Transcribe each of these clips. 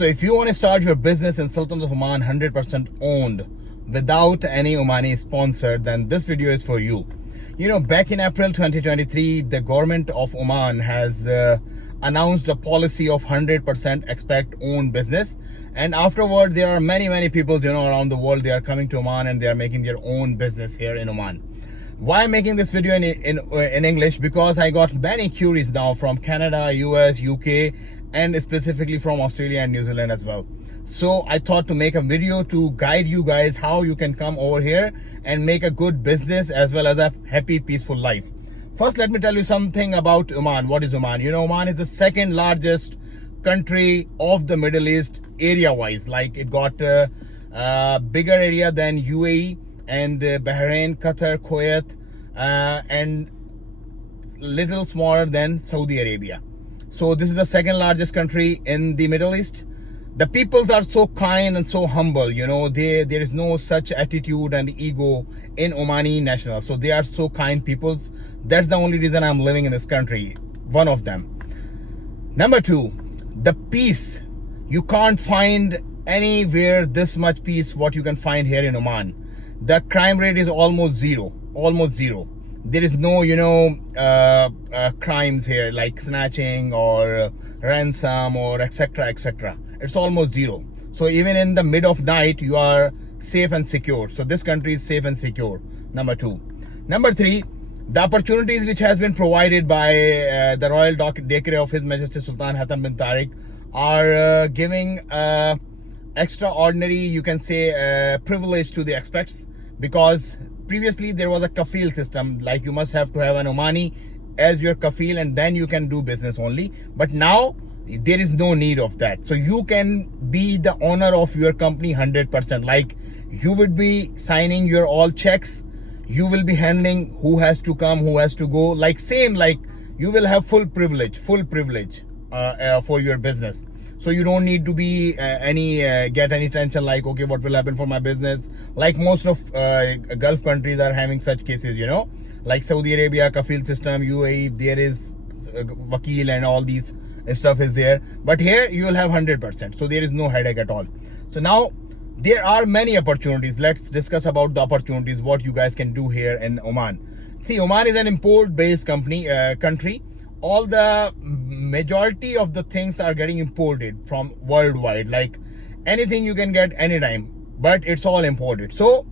So if you want to start your business in Sultan of Oman 100% owned without any Omani sponsor, then this video is for you. You know, back in April 2023, the government of Oman has announced a policy of 100% expat owned business. And afterward, there are many people, you know, around the world, they are coming to Oman and they are making their own business here in Oman. Why I'm making this video in English? Because I got many queries now from Canada, US, UK, and specifically from Australia and New Zealand as well. So I thought to make a video to guide you guys how you can come over here and make a good business as well as a happy, peaceful life. First, let me tell you something about Oman. What is Oman? You know, Oman is the second largest country of the Middle East area-wise. Like, it got a bigger area than UAE and Bahrain, Qatar, Kuwait, and little smaller than Saudi Arabia. So this is the second largest country in the Middle East. The peoples are so kind and so humble, you know, there is no such attitude and ego in Omani nationals. So they are so kind peoples. That's the only reason I'm living in this country, one of them. Number two, the peace. You can't find anywhere this much peace what you can find here in Oman. The crime rate is almost zero. There is no, you know, crimes here like snatching or ransom or etc. It's almost zero. So even in the mid of night, you are safe and secure. So this country is safe and secure. Number two. Number three, the opportunities which has been provided by the Royal Decree of His Majesty Sultan Haitham bin Tariq are giving extraordinary, you can say, privilege to the expats, because previously there was a kafil system, like you must have to have an Omani as your kafil and then you can do business only. But now there is no need of that. So you can be the owner of your company 100%. Like, you would be signing your all checks, you will be handling who has to come, who has to go, like same, like you will have full privilege for your business. So you don't need to be get any tension like, okay, what will happen for my business? Like most of Gulf countries are having such cases, you know, like Saudi Arabia, kafil system, UAE, there is wakil and all these stuff is there. But here you will have 100%. So there is no headache at all. So now there are many opportunities. Let's discuss about the opportunities, what you guys can do here in Oman. See, Oman is an import-based country. All the majority of the things are getting imported from worldwide. Like anything you can get anytime, but it's all imported. So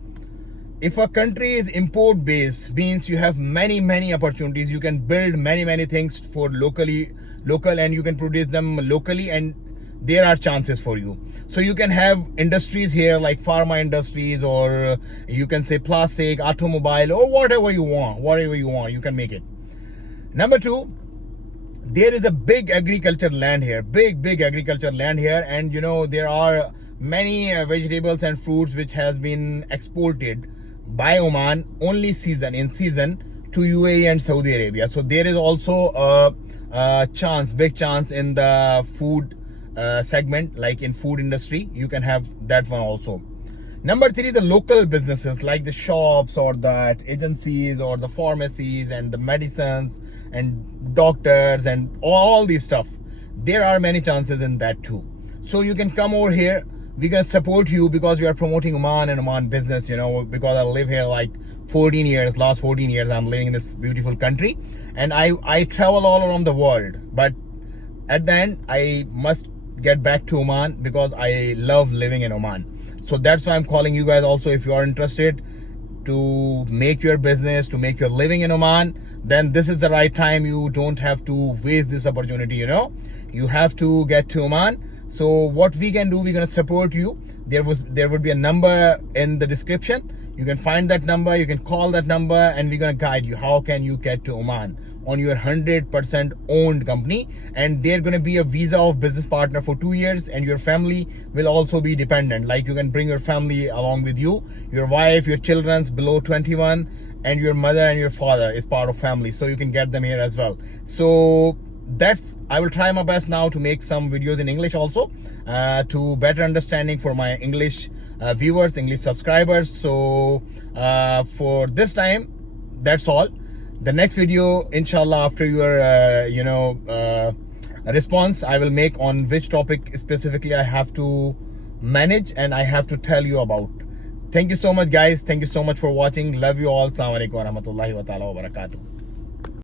if a country is import based, means you have many opportunities. You can build many things for local, and you can produce them locally, and there are chances for you. So you can have industries here like pharma industries, or you can say plastic, automobile, or whatever you want, you can make it. Number two, there is a big agriculture land here, big agriculture land here, and you know, there are many vegetables and fruits which has been exported by Oman only in season to UAE and Saudi Arabia. So there is also a big chance in the food segment, like in food industry, you can have that one also. Number three, the local businesses like the shops or the agencies or the pharmacies and the medicines and doctors and all these stuff. There are many chances in that too. So you can come over here. We're going to support you because we are promoting Oman and Oman business, you know, because I live here like 14 years. Last 14 years I'm living in this beautiful country, and I travel all around the world. But at the end, I must get back to Oman because I love living in Oman. So that's why I'm calling you guys also. If you are interested to make your business, to make your living in Oman, then this is the right time. You don't have to waste this opportunity, you know. You have to get to Oman. So what we can do, we're going to support you. There would be a number in the description. You can find that number, you can call that number, and we're going to guide you how can you get to Oman on your 100% owned company. And they're going to be a visa of business partner for 2 years, and your family will also be dependent. Like, you can bring your family along with you, your wife, your children's below 21, and your mother and your father is part of family, so you can get them here as well. So I will try my best now to make some videos in English also, to better understanding for my English viewers, English subscribers. So for this time, that's all. The next video, inshallah, after your response I will make on which topic specifically I have to manage and I have to tell you about. Thank you so much guys. Thank you so much for watching. Love you all. Assalamu alaikum wa rahmatullahi wa ta'ala wa barakatuh.